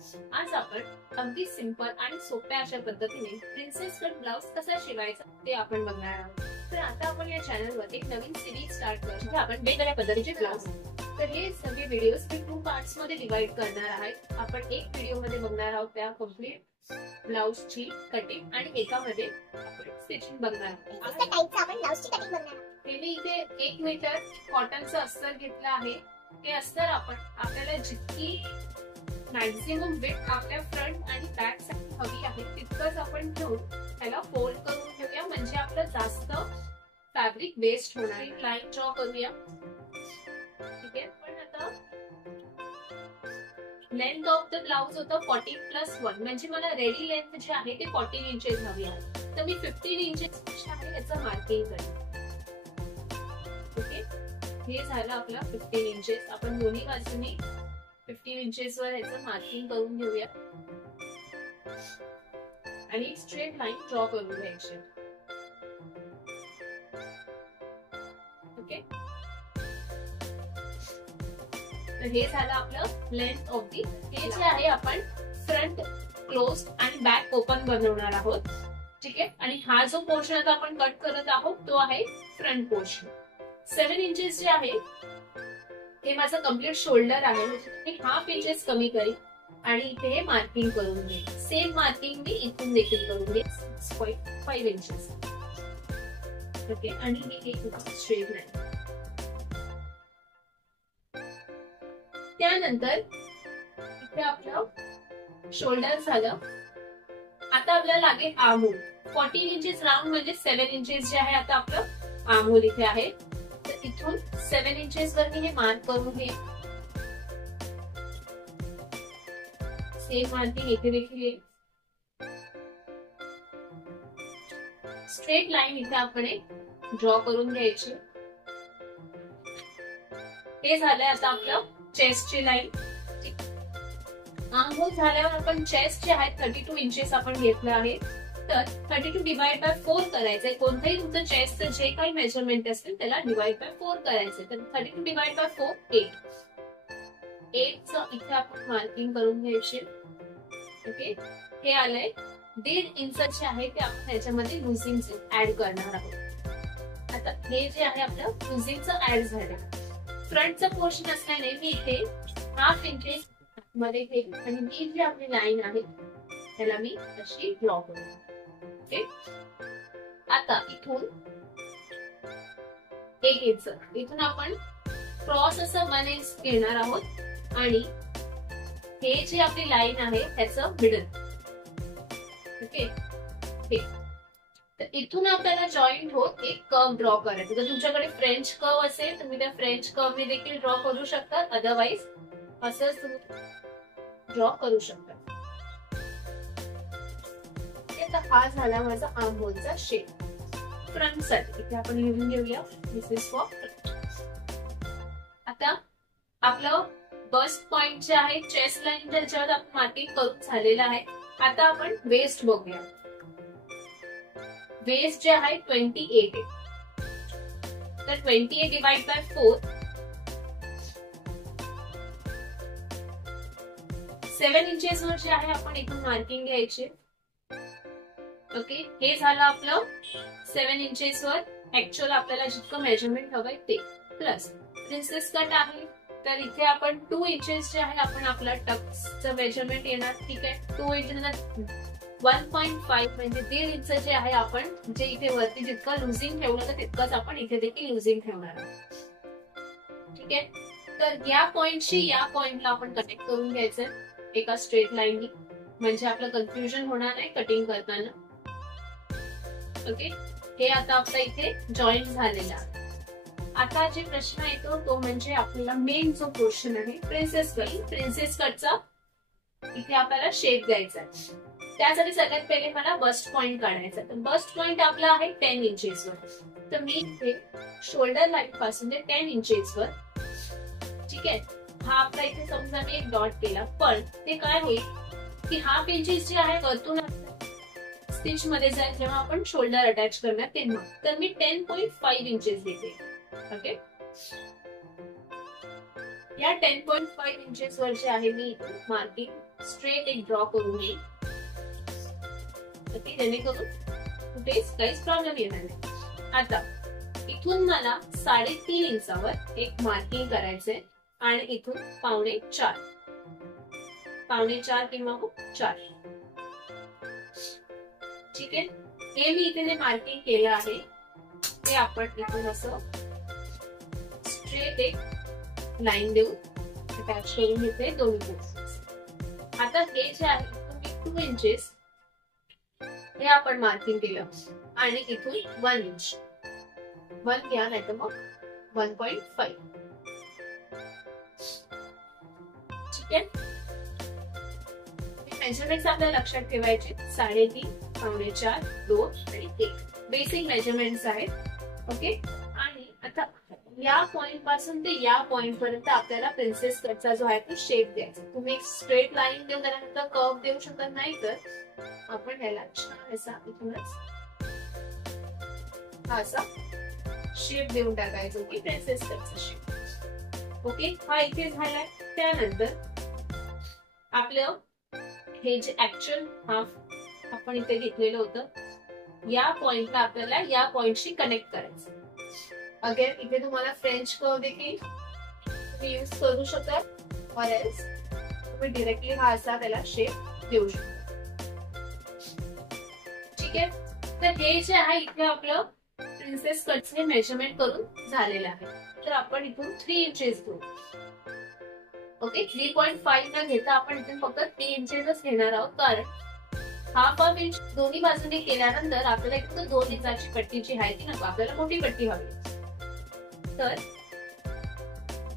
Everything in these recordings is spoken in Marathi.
आज आपण अगदी सिंपल आणि सोप्या अशा पद्धतीने प्रिन्सेस कट ब्लाउज कसा शिवायचा ते आपण बघणार आहोत. तर आता आपण या चॅनलवर एक नवीन सिरीज स्टार्ट करतो जिथे आपण वेगवेगळ्या पद्धतीचे ब्लाउज, तर हे सगळे व्हिडिओज मी 2 पार्ट्स मध्ये डिवाइड करणार आहे. आपण एक व्हिडिओ मध्ये बघणार आहोत त्या कंप्लीट ब्लाउजची कटिंग आणि एकामध्ये आपण स्टिचिंग बघणार आहोत. अशा टाइपचा आपण ब्लाउजची कटिंग बघणार आहोत. मी इथे 1 मीटर कॉटनचं अस्तर घेतलं आहे. ते अस्तर आपण आपल्याला जितकी मॅक्झिमम विड्थ आपल्या फ्रंट आणि बॅक साइड हवी आहे तितकंच आपण घेऊन त्याला फोल्ड करून घेऊया, म्हणजे आपलं जास्त फॅब्रिक वेस्ट होणार. एक लाईन ड्रॉ करूया. ठीक आहे. पण आता लेंथ ऑफ द ब्लाउज होतं 14+1, म्हणजे मला रेडी लेंथ जी आहे ते 14 इंचेस हवी आहे. तर मी 15 इंचेस आहे याचं मार्किंग करेन. ओके, हे झालं आपला 15 इंचेस. आपण दोन्ही बाजूनी 15 इंचेस वर याचं मार्किंग करून घेऊया आणि स्ट्रेट लाईन ड्रॉ करून घ्यायची. ओके, तर हे झालं आपलं लेंथ ऑफ दी. हे जे आहे आपण फ्रंट क्लोज आणि बॅक ओपन बनवणार आहोत. ठीक आहे. आणि हा जो पोर्शन आता आपण कट करत आहोत तो आहे फ्रंट पोर्शन. 7 इंचेस जे आहे हे माझं कम्प्लीट शोल्डर आहे. मी 1/2 इंचेस कमी करेन आणि इथे हे मार्किंग करून घेईन. सेम मार्किंग मी इथून देखील करून घेईन 6.5 इंचेस. ओके, आणि ही एक स्ट्रेट लाईन. त्यानंतर इथे आपलं शोल्डर झालं. आता आपल्याला लागेल आर्म होल. 14 इंचेस राऊंड म्हणजे 7 इंचेस जे आहे आता आपलं आर्म होल इथे आहे. तर इथून 7 इंचेस वर मी हे मार्क करून घेईन. सेम मार्किंग इथे देखील येईल. स्ट्रेट लाईन इथे आपण एक ड्रॉ करून घ्यायची. हे झालंय आता आपलं चेस्टची लाईन. आर्म होल झाल्यावर आपण चेस्ट जे आहे 32 इंचेस आपण घेतलं आहे. तर 32 डिवाइड बाय 4 करायचंय. कोणतंही तुमचं चेस्टचं जे काही मेजरमेंट असेल त्याला डिवाइड बाय 4 करायचंय. तर 32 डिवाइड बाय 4 8 चं इथे आपण मार्किंग करून घ्यायची. ओके, हे आलंय 1.5 इंच जे आहे ते आपण त्याच्यामध्ये लुझिंग ऍड करणार आहोत. आता हे जे आहे आपलं लुझिंगचं ऍड झालं. फ्रंटचं पोर्शन असल्याने मी इथे 1/2 इंचेस मध्ये घेईन आणि ही जी आपली लाईन आहे त्याला मी अशी ड्रॉ करू. ओके, आता इथून 1 इंच इथून आपण क्रॉस असं 1 इंच घेणार आहोत आणि हे जी आपली लाईन आहे त्याचं मिडल. ओके, तर इथून आपल्याला जॉईंट होत एक कर्व ड्रॉ करायचं. जर तुमच्याकडे फ्रेंच कर्व असेल तुम्ही त्या फ्रेंच कर्वने देखील ड्रॉ करू शकता. अदरवाईज असंच तुम्ही ड्रॉ करू शकता. हा झाला माझा आर्म होलचा शेप. फ्रंट साठी इथे आपण लिहून घेऊया दिस इज फॉर फ्रंट. आता आपलं बस्ट पॉइंट जे आहे चेस्ट लाईन ज्याच्यावर आपण मार्किंग करून झालेलं आहे. आता आपण वेस्ट बघूया. वेस्ट जे आहे 28 आहे. तर 28 डिवाइड बाय 4 7 इंचेस वर जे आहे आपण इथून मार्किंग घ्यायची. ओके, हे झालं आपलं 7 इंचेस वर ऍक्च्युअल आपल्याला जितकं मेजरमेंट हवंय ते. प्लस प्रिन्सेस कट आहे तर इथे आपण 2 इंचेस जे आहे आपण आपला टक्सचं मेजरमेंट येणार. ठीक आहे, 2 इंचेस 1.5 म्हणजे 1.5 इंच जे आहे आपण जे इथे वरती जितकं लुझिंग ठेवलं तर तितकंच आपण इथे देखील लुझिंग ठेवणार आहोत. ठीक आहे, तर या पॉइंटशी या पॉइंटला आपण कनेक्ट करून घ्यायचंय एका स्ट्रेट लाईननी, म्हणजे आपलं कन्फ्युजन होणार नाही कटिंग करताना. ओके, हे आता आपला इथे जॉईंट झालेला आहे. आता जे प्रश्न येतो तो म्हणजे आपल्याला मेन जो पोर्शन आहे प्रिन्सेस कट. प्रिन्सेस कटचा इथे आपल्याला शेप द्यायचा आहे. त्यासाठी सगळ्यात पहिले मला बस्ट पॉइंट काढायचा. तर बस्ट पॉइंट आपला आहे 10 इंचेस वर. तर मी इथे शोल्डर लाईन पासून 10 इंचेस वर. ठीक आहे, हा आपला इथे समजा मी एक डॉट केला. पण ते काय होईल की 1/2 इंचेस जे आहे वरतून स्टिच मध्ये जाईल जेव्हा आपण शोल्डर अटॅच करणार तेव्हा. तर मी 10.5 इंचेस घेते. ओके, या 10.5 इंचेस वर जे आहे मी मार्किंग स्ट्रेट एक ड्रॉ करून घेईन, ओके, जेणेकरून कुठेच काहीच प्रॉब्लेम येणार नाही. आता इथून मला 3.5 इंचावर एक मार्किंग करायचंय आणि इथून 4.5 किंवा 4. ठीक आहे. हे मी इथे जे मार्किंग केलं आहे ते आपण इथून असं स्ट्रेट एक लाईन देऊन अटॅच करून घेते दोन्ही पोर्शन्स. आता हे जे आहे इथून 2 इंचेस हे आपण मार्किंग केलं आणि इथून 1 इंच 1 घ्या, नाही तर मग 1.5. ठीक आहे. मेजरमेंट्स आपल्याला लक्षात ठेवायचे 3.5, 4.5, 2 आणि 1 बेसिक मेजरमेंट्स आहेत. ओके. आणि आता या पॉइंट पासून ते या पॉइंट पर्यंत आपल्याला प्रिन्सेस कटचा जो आहे तो शेप द्यायचा. तुम्ही एक स्ट्रेट लाईन देऊन त्यानंतर कर्व देऊ शकत नाही, तर आपण याला छान असा इथूनच हा असा शेप देऊन टाकायचा की प्रिन्सेस कटचा शेप. ओके. हा इथे झालाय. त्यानंतर आपलं हे जे ऍक्च्युअल हाफ आपण इथे घेतलेलं होतं या पॉइंटला आपल्याला या पॉइंटशी कनेक्ट करायचं. अगेन इथे तुम्हाला फ्रेंच कर्व देखील तुम्ही यूज करू शकता, और एल्स तुम्ही डायरेक्टली हा असा त्याला शेप देऊ शकता. ठीक आहे. तर हे जे आहे इथे आपलं प्रिन्सेस कटचे मेजरमेंट करून झालेलं आहे. तर आपण इथून 3 इंचेस घेऊ. ओके. 3.5 न घेता आपण इथून फक्त 3 इंचेसच घेणार आहोत, कारण हाफ इंच दोन्ही बाजूने केल्यानंतर आपल्याला इथून 2 इंचाची पट्टी जी आहे ती नको, आपल्याला मोठी पट्टी हवी. तर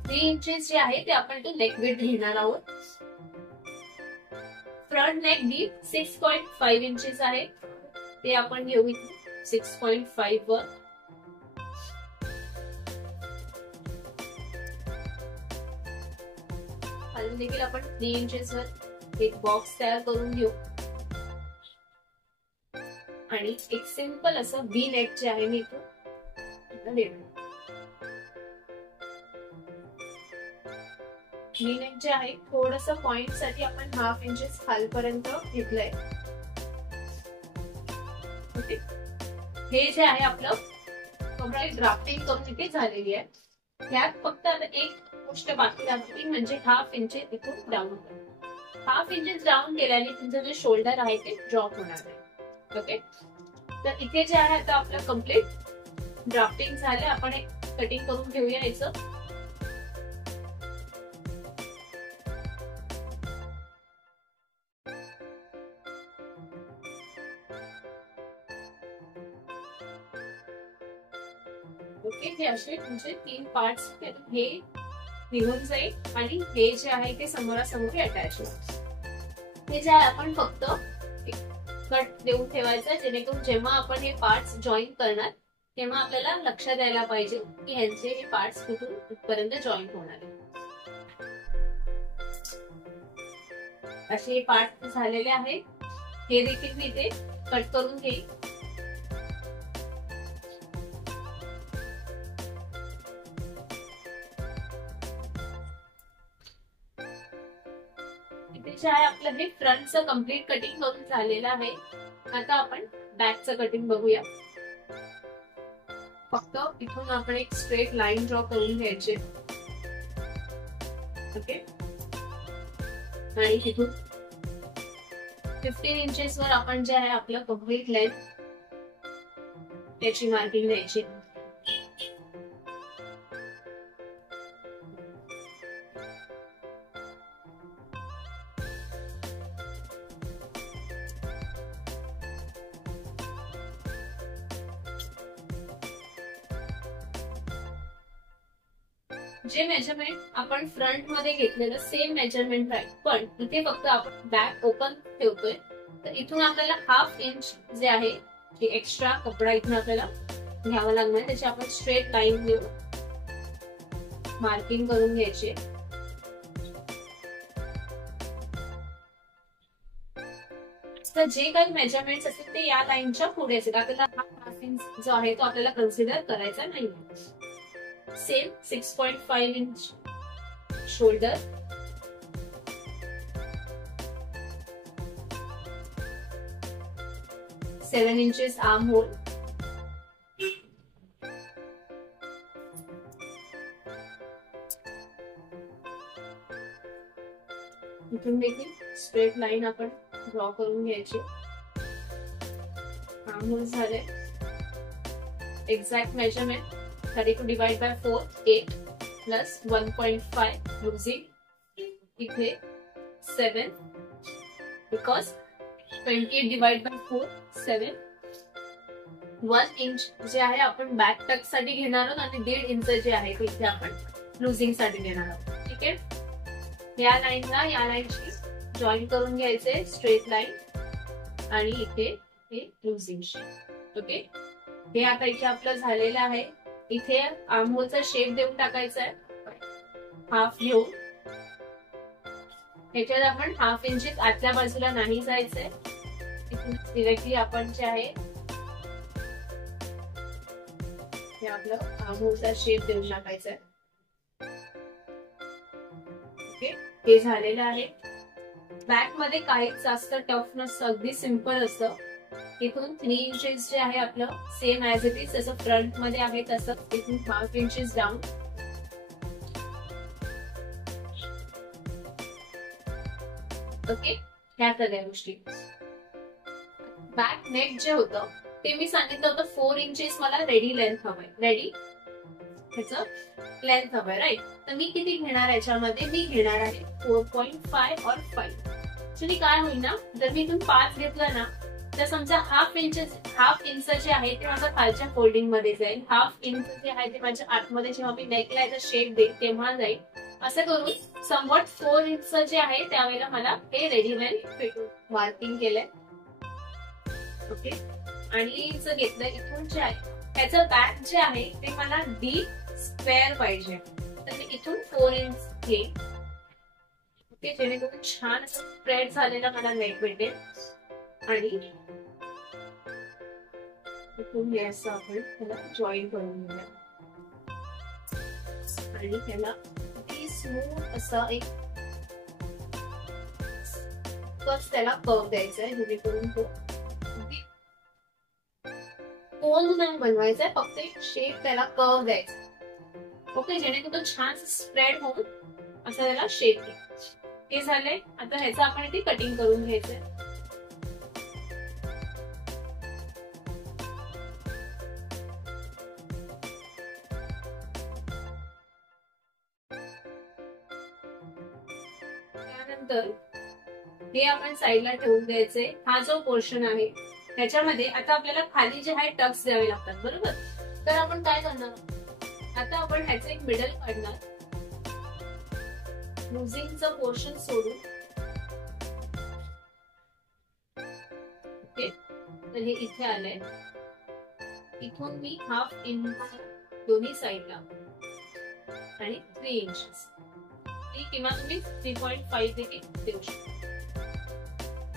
3 इंचेस जे आहे ते आपण इथून नेक विड्थ घेणार आहोत. फ्रंट नेक डीप 6.5 इंचेस आहे, ते आपण घेऊ इथून 6.5 वर. खालून देखील आपण 3 इंचेस वर एक बॉक्स तयार करून घेऊ आणि एक सिंपल असं व्ही नेक जे आहे मी इथून देणार. व्ही नेक जे आहे थोडस पॉइंट साठी आपण 1/2 इंचेस खालपर्यंत घेतलंय. ओके. हे जे आहे आपलं कम्प्लीट ड्राफ्टिंग करून इथे झालेली आहे. यात फक्त आता एक गोष्ट बाकी राहते, म्हणजे 1/2 इंचेस इथून डाऊन. 1/2 इंचेस डाऊन केल्याने तुमचं जे शोल्डर आहे ते ड्रॉप होणार नाही. ओके. तर इथे जे आहे आता आपलं कम्प्लीट ड्राफ्टिंग झालं. आपण एक कटिंग करून घेऊया याचं. ओके. हे असे तुमचे 3 पार्ट्स हे निघून जाईल आणि हे जे आहे ते समोरासमोर अटॅच होईल. हे जे आहे आपण फक्त एक कट देऊन ठेवायचं, जेणेकरून जेव्हा आपण हे पार्ट्स जॉईन करणार तेव्हा आपल्याला लक्षात यायला पाहिजे की ह्यांचे हे पार्ट्स कुठून कुठपर्यंत जॉईन होणार आहे. असे हे पार्ट झालेले आहेत. हे देखील मी इथे कट करून घेईन. इथे आहे आपलं हे फ्रंटचं कम्प्लीट कटिंग करून झालेलं आहे. आता आपण बॅकचं कटिंग बघूया. फक्त इथून आपण एक स्ट्रेट लाईन ड्रॉ करून घ्यायची. ओके. आणि तिथून 15 इंचेस वर आपण जे आहे आपलं कम्प्लीट लेंथ त्याची मार्किंग द्यायची. जे मेजरमेंट आपण फ्रंट मध्ये घेतलेलं सेम मेजरमेंट राहील, पण इथे फक्त आपण बॅक ओपन ठेवतोय. तर इथून आपल्याला 1/2 इंच जे आहे जे एक्स्ट्रा कपडा इथून आपल्याला घ्यावा लागणार, त्याची आपण स्ट्रेट लाईन देऊन मार्किंग करून घ्यायची. तर जे काही मेजरमेंट्स असतील ते या लाईनच्या पुढे असतील. आपल्याला 1/2 इंच जो आहे तो आपल्याला कन्सिडर करायचा नाही. सेम 6.5 इंच शोल्डर, सेवन इंचेस आर्म होल, इथून देखील स्ट्रेट लाईन आपण ड्रॉ करून घ्यायची. आर्म होल झाले. Exact measurement 32 divide by 4 8 plus 1.5 losing इथे 7 बिकॉज 28 डिवाइड बाय 4 7 1 इंच जे आहे आपण बॅक टक साठी घेणार आहोत आणि 1.5 इंच जे आहे ते इथे आपण लुझिंग साठी घेणार आहोत. ठीक आहे. या लाईनला या लाईनशी जॉईन करून घ्यायचे स्ट्रेट लाईन आणि इथे हे लुझिंगशी. ओके. हे आता इथे आपलं झालेलं आहे. इथे आर्म होलचा शेप देऊन टाकायचा आहे. हाफ घेऊन ह्याच्यात आपण हाफ इंचेस आतल्या बाजूला नाही जायचंय. इथून डिरेक्टली आपण जे आहे हे आपलं आर्म होलचा शेप देऊन टाकायचा आहे. ओके. हे झालेलं आहे. बॅक मध्ये काहीच जास्त टफ नसतं, अगदी सिंपल असतं. इथून 3 इंचेस जे आहे आपलं सेम ऍज इट इज जसं फ्रंट मध्ये आहे तसं इथून हाफ इंचेस डाऊन. ओके. ह्या सगळ्या गोष्टी. बॅक नेक जे होतं ते मी सांगितलं होतं 4 इंचेस मला रेडी लेंथ हवंय. रेडी ह्याचं लेंथ हवंय. राईट. तर मी किती घेणार याच्यामध्ये? मी घेणार आहे 4.5 और 5. ऍक्च्युली काय होईल ना, जर मी इथून 5 घेतलं ना तर समजा हाफ इंच जे आहे ते माझ्या खालच्या फोल्डिंग मध्ये जाईल. हाफ इंच जे आहे ते माझ्या आतमध्ये जेव्हा मी नेकला याचा शेप देईल तेव्हा जाईल. असं करून समवट 4 इंच जे आहे त्यावेळेला मला हे रेडीमेड मार्किंग केलंय. ओके. आणि जर घेतलं इथून जे आहे त्याचं बॅक जे आहे ते मला डीप स्क्वेअर पाहिजे. तर मी इथून 4 इंच घेईन. ओके. जेणेकरून छान असं स्प्रेड झालेला मला नेक भेटेल. आणि इथून हे असं आपण त्याला जॉईन करून घेऊया आणि त्याला स्मूथ असा एक त्याला कर्व द्यायचा आहे. जेणेकरून तो कोन नाही बनवायचा आहे, फक्त एक शेप त्याला कर्व द्यायचा. ओके. जेणेकरून तो छान स्प्रेड होऊन असं त्याला शेप द्यायचा. हे झालंय. आता ह्याचं आपण इथे कटिंग करून घ्यायचंय. त्यानंतर हे आपण साईडला ठेवून द्यायचे. हा जो पोर्शन आहे त्याच्यामध्ये आता आपल्याला खाली जे आहे टक्स द्यावे लागतात. बरोबर. तर आपण काय करणार, आता आपण ह्याचं एक मिडल काढणार. लुझिंगचं पोर्शन सोडून. ओके. तर हे इथे आलंय. इथून मी हाफ इंच दोन्ही साईडला आणि 3 इंचेस किंवा तुम्ही 3.5 देखील देऊ शकता.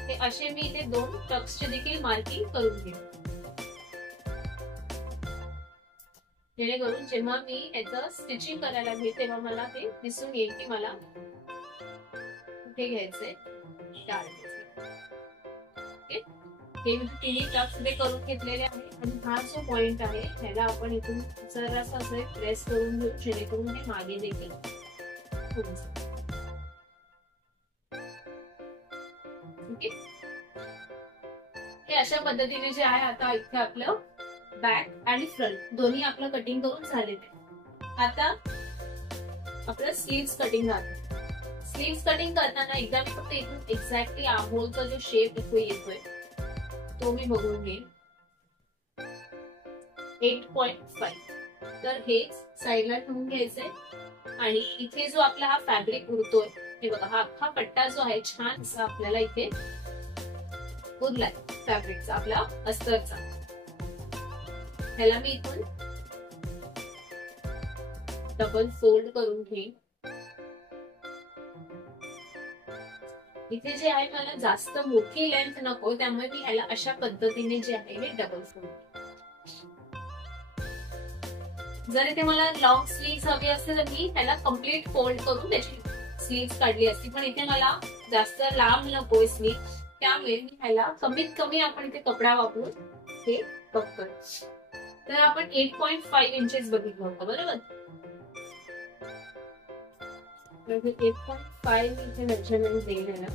हे असे मी इथे 2 टक्सचे देखील मार्किंग करून घेईन. जेणेकरून जेव्हा मी याचं स्टिचिंग करायला घेईन तेव्हा मला ते दिसून येईल की मला कुठे घ्यायचंय. ओके. हे मी 3 टक्स इथे करून घेतलेले आहे. आणि हा जो पॉइंट आहे त्याला आपण इथून जरासा असं प्रेस करून घेऊ जेणेकरून हे मागे देखील होऊन जाईल. ओके. हे अशा पद्धतीने जे आहे आता इथे आपलं बॅक आणि फ्रंट दोन्ही आपलं कटिंग करून झालेलं आहे. आता आपलं स्लीव्स कटिंग झालं. स्लीव्स कटिंग करताना एकदा मी फक्त इथून एक्झॅक्टली आर्महोलचा जो शेप इथे येतोय तो मी बघून घेईन. 8.5. तर हे साईडला ठेवून घ्यायचंय. आणि इथे जो आपला हा फॅब्रिक उरतोय हे बघा, हा पट्टा जो आहे छान असा आपल्याला इथे उरलाय फॅब्रिकचा, आपला अस्तरचा. ह्याला मी इथून डबल फोल्ड करून घेईन. इथे जे आहे मला जास्त मोठी लेंथ नको, त्यामुळे मी ह्याला अशा पद्धतीने जे आहे हे डबल फोल्ड. जर इथे मला लॉंग स्लीव्ह हवी असेल तर मी ह्याला कम्प्लीट फोल्ड करून त्याची स्लीव्ह काढली असती, पण इथे मला जास्त लांब नकोय स्लीव्ह, त्यामुळे मी ह्याला कमीत कमी आपण इथे कपडा वापरून हे बघतोय. तर आपण 8.5 इंचेस बघितलं होतं बरोबर. 8.5 इथे मेजरमेंट देईल ह्याला.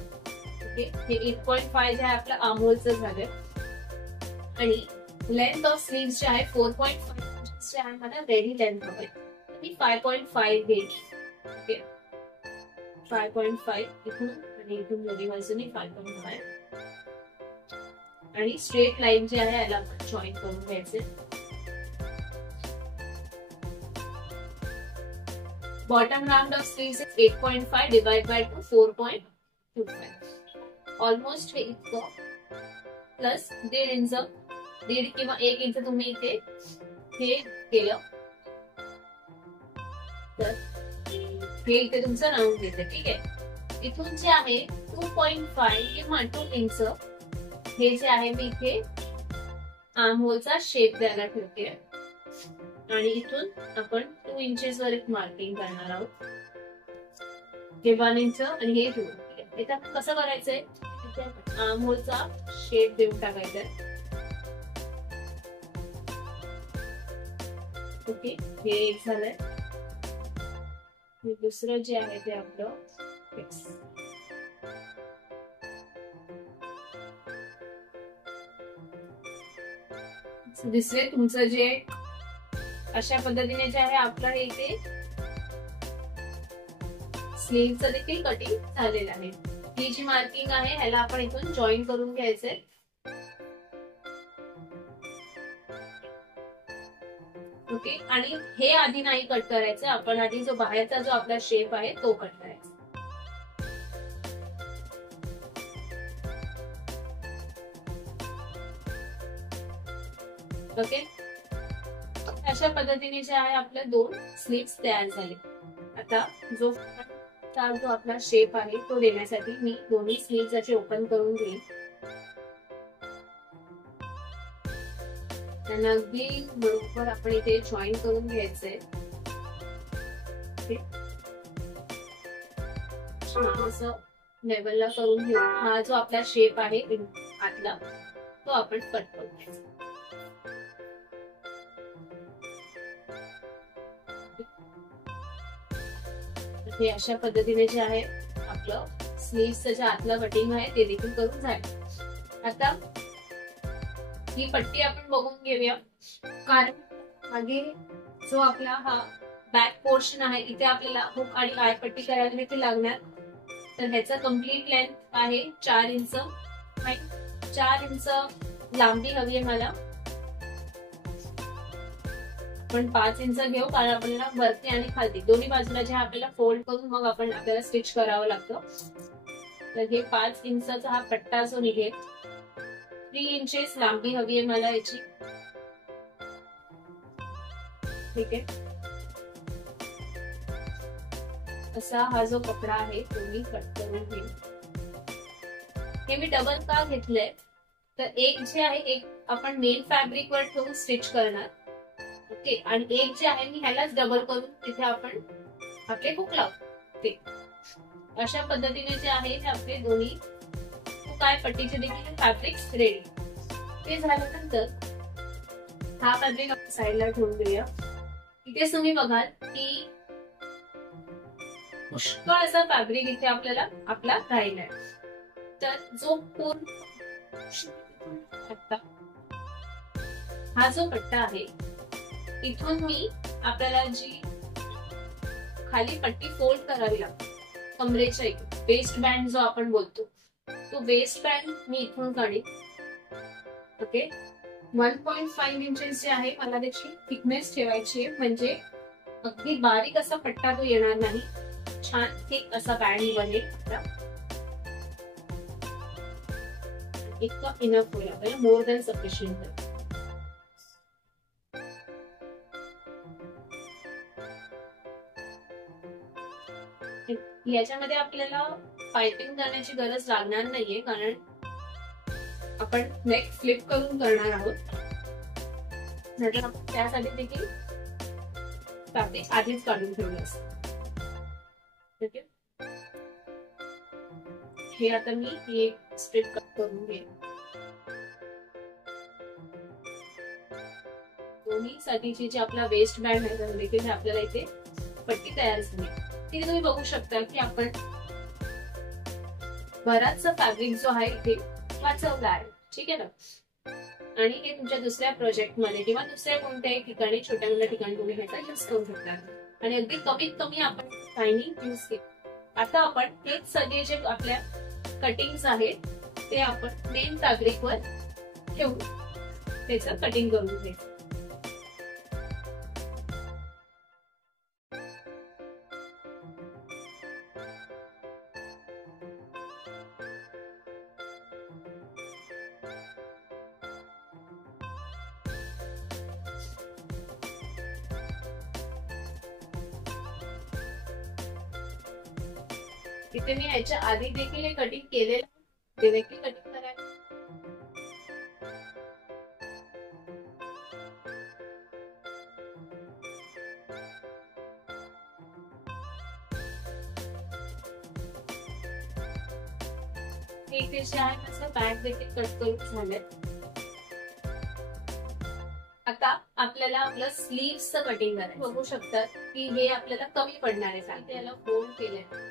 ओके, हे 8.5 जे आहे आपलं आर्महोलचं झालंय आणि लेंथ ऑफ स्लीव्ह जे आहे 4.5 इंचेस जे आहे मला रेडी लेंथ हवंय. मी 5.5 घेईल. ओके, 5.5 इथून आणि इथून दोन्ही बाजूनी 5.5 आणि स्ट्रेट लाईन जे आहे याला आपण जॉईन करून घ्यायचे. Bottom round of sleeves is 8.5 divide by 2 4.25. Almost हे इतकं प्लस 1.5 इंच, 1.5 किंवा 1 इंच तुम्ही इथे हे केलं तर हे इथे तुमचं राऊंड येते. ठीक आहे, इथून जे आहे 2.5 किंवा 2 इंच हे जे आहे मी इथे आर्महोलचा शेप द्यायला ठेवते आणि इथून आपण 2 इंचेस वर एक मार्किंग करणार आहोत. हे 1 इंच आणि हे 2. इथे कसं करायचंय, आर्महोलचा शेप देऊन टाकायचा. ओके, हे एक झालंय. दुसरं जे आहे ते आपलं फिक्स. दिसले तुमचं जे अशा पद्धतीने जे आहे आपलं हे इथे स्लीव्हचं देखील कटिंग झालेलं आहे. ही जी मार्किंग आहे ह्याला आपण इथून जॉईन करून घ्यायचंय. ओके, आणि हे आधी नाही कट करायचं, आपण आधी जो बाहेरचा जो आपला शेप आहे तो कट करायचा. ओके, अशा पद्धतीने जे आहे आपल्या 2 स्लीव्स तयार झाले. आता जो आपला शेप आहे तो देण्यासाठी मी दोन्ही स्लीव्स असे ओपन करून घेईन. त्यांना अगदी बरोबर आपण इथे जॉईन करून घ्यायचंय. असं लेवलला करून घेऊ. हा जो आपला शेप आहे आतला तो आपण कट करून घ्यायचा. हे अशा पद्धतीने जे आहे आपलं स्लीव्हचं जे आतलं कटिंग आहे ते देखील करून झालं. आता ही पट्टी आपण बघून घेऊया, कारण मागे जो आपला हा बॅक पोर्शन आहे इथे आपल्याला हुक आणि आय पट्टी करायला देखील लागणार. तर ह्याचा कम्प्लीट लेंथ आहे 4 इंच. 4 इंच लांबी हवी आहे मला. आपण 5 इंच घेऊ, कारण आपल्याला वरती आणि खालती दोन्ही बाजूला जे आपल्याला फोल्ड करून मग आपल्याला स्टिच करावं लागतं. तर हे 5 इंचाचा हा पट्टा जो निघेल, 3 इंचेस लांबी हवी आहे मला याची. ठीक आहे, असा हा जो कपडा आहे तो मी कट करून घेईन. हे मी डबल का घेतलंय, तर एक जे आहे एक आपण मेन फॅब्रिक वर ठेवून स्टिच करणार. ओके, आणि एक जे आहे मी ह्यालाच डबल करून तिथे आपण आपले हुक लावतो. अशा पद्धतीने जे आहे ते आपले दोन्ही काय पट्टीचे देखील फॅब्रिक रेडी. ते झाल्यानंतर हा फॅब्रिक आपण साईडला ठेवून देऊया. इथे तुम्ही बघाल की पुष्कळ असा फॅब्रिक इथे आपल्याला आपला राहिलाय. तर जो पूर्ण हा जो पट्टा आहे इथून मी आपल्याला जी खाली पट्टी फोल्ड करावी लागते कमरेच्या इथे, वेस्ट बँड जो आपण बोलतो तो वेस्ट बँड मी इथून काढेन. ओके, 1.5 इंचेस जे आहे मला त्याची थिकनेस ठेवायची आहे, म्हणजे अगदी बारीक असा पट्टा तो येणार नाही, छान थिक असा बँड बनेल. इतका इनफ होईल आपल्याला, मोर दॅन सफिशियंट. याच्यामध्ये आपल्याला पाइपिंग करण्याची गरज लागणार नाहीये, कारण आपण नेक फ्लिप करून करणार आहोत. नाहीतर आपण त्यासाठी देखील फॅब्रिक आधीच काढून ठेवलं असतं. ठीक आहे. हे आता मी हे स्ट्रिप कट करून घेईन. दोन्ही साठीची जी आपला वेस्ट बँड आहे तर देखील आपल्याला इथे पट्टी तयार झाली. तिथे तुम्ही बघू शकता की आपण बराचसा फॅब्रिक जो आहे इथे वाचवला आहे. ठीक आहे ना. आणि हे तुमच्या दुसऱ्या प्रोजेक्ट मध्ये किंवा दुसऱ्या कोणत्याही ठिकाणी छोट्या मोठ्या ठिकाणी तुम्ही ह्याचा यूज करू शकता. आणि अगदी कमीत कमी आपण लाईनिंग यूज केली. आता आपण हेच सगळे जे आपल्या कटिंग्स आहेत ते आपण मेन फॅब्रिक वर ठेवू. त्याचं कटिंग करून घ्यायचं. इथे मी याच्या आधी देखील हे कटिंग केलेलं ते देखील कटिंग करायला. इथे जे आहे माझं बॅक देखील कट करून झालंय. आता आपल्याला आपलं स्लीव्हचं कटिंग करायचं. बघू शकतात की हे आपल्याला कमी पडणार आहे. सांगते याला फोल्ड केलंय.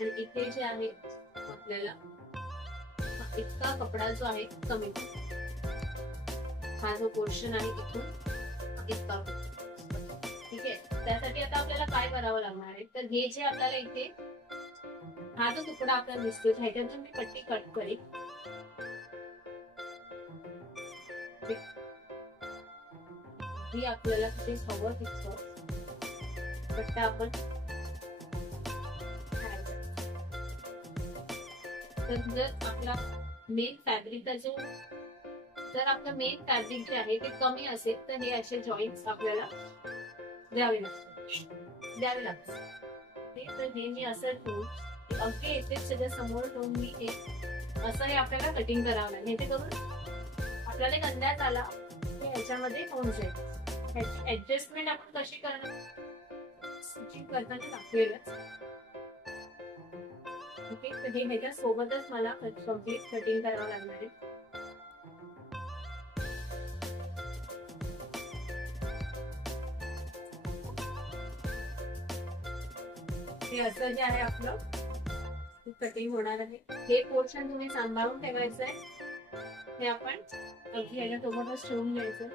आणि इथे जे आहे आपल्याला इतका कपडा जो आहे कमी, हा जो पोर्शन आहे इथून इतका. ठीक आहे. त्यासाठी आता आपल्याला काय करावं लागणार आहे तर हे जे आपल्याला इथे हा जो तुकडा आपल्याला दिसतो ह्याच्यातून मी पट्टी कट करेन. ही आपल्याला तिथे हवं तितकं पट्टा आपण. तर जर आपला मेन फॅब्रिकचा जो जर आपलं मेन फॅब्रिक जे आहे ते कमी असेल तर हे असे जॉईंट्स आपल्याला द्यावे लागतात. तर हे मी असं ठेवून अगदी येते सगळं समोर ठेवून मी हे असं हे आपल्याला कटिंग करावं लागेल. हे ते करून आपल्याला एक अंदाज आला की ह्याच्यामध्ये होऊन जाईल. ह्याची ऍडजस्टमेंट आपण कशी करणार स्टिचिंग करताना दाखवेलच. ओके. तर हे ह्याच्या सोबतच मला कम्प्लीट कटिंग करावं लागणार आहे. हे असं जे आहे आपलं कटिंग होणार आहे. हे पोर्शन तुम्ही सांभाळून ठेवायचं आहे. हे आपण अगदी ह्याच्यासोबतच ठेवून घ्यायचं.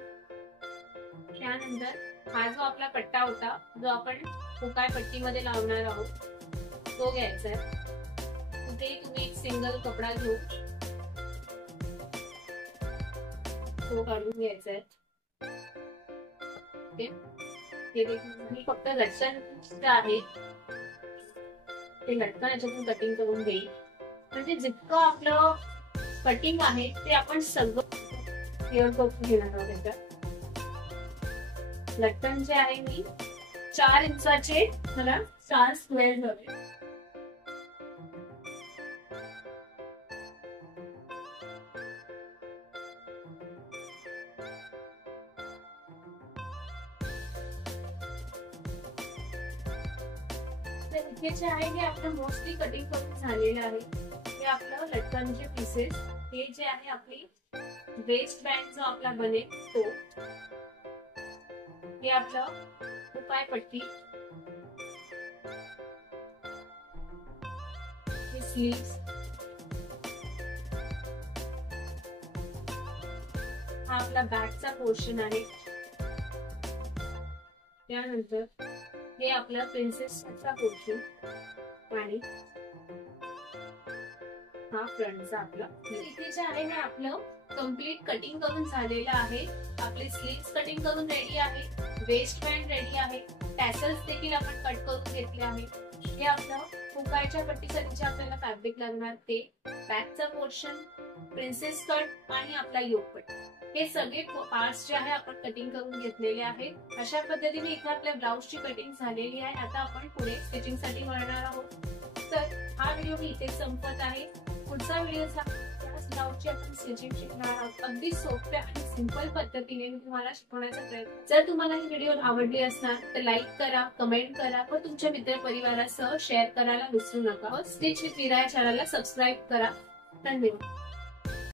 त्यानंतर हा जो आपला पट्टा होता जो आपण हुकाय पट्टीमध्ये लावणार आहोत तो घ्यायचा आहे. कुठेही तुम्ही एक सिंगल कपडा घेऊ तो काढून घ्यायचा आहे. हे देखील फक्त लटकन आहे ते लटकन याच्यातून कटिंग करून घेईल. म्हणजे जितकं आपलं कटिंग आहे ते आपण सगळं क्लिअर करून घेणार आहोत. त्याच्यात लटकन जे आहे मी 4 इंचाचे मला 4 स्क्वेअर हवे. इथे जे आहे हे आपलं मोस्टली कटिंग करून झालेलं आहे. हे आपलं लटकनचे पीसेस हे जे आहे आपली वेस्ट बँड जो आपला बनेल तो, हे आपलं हुकाय पट्टी, हे स्लीव्स, हा आपला बॅकचा पोर्शन आहे. त्यानंतर हे आपला प्रिन्सेसचा पोर्शन आणि हा फ्रंटचा आपला. इथे जे आहे हे आपलं कम्प्लीट कटिंग करून झालेलं आहे. आपले स्लीव्स कटिंग करून रेडी आहे, वेस्ट बँड रेडी आहे, टॅसल्स देखील आपण कट करून घेतले आहे. हे आपलं हुकायच्या पट्टीसाठी जे आपल्याला फॅब्रिक लागणार ते, बॅकचा पोर्शन, प्रिन्सेस कट आणि आपला योक पट्टी, हे सगळे पार्ट्स जे आहे आपण कटिंग करून घेतलेले आहेत. अशा पद्धतीने इथे आपल्या ब्लाउजची कटिंग झालेली आहे. आता आपण पुढे स्टिचिंग साठी वळणार आहोत. तर हा व्हिडिओ मी इथे संपत आहे. पुढचा व्हिडिओ ब्लाउजची आपण स्टिचिंग शिकणार आहोत. अगदी सोप्या आणि सिंपल पद्धतीने मी तुम्हाला शिकवण्याचा प्रयत्न. जर तुम्हाला ही व्हिडिओ आवडली असणार तर लाईक करा, कमेंट करा व तुमच्या मित्र परिवारासह शेअर करायला विसरू नका. स्टिच विथ वीरा या चॅनलला सबस्क्राईब करा. धन्यवाद.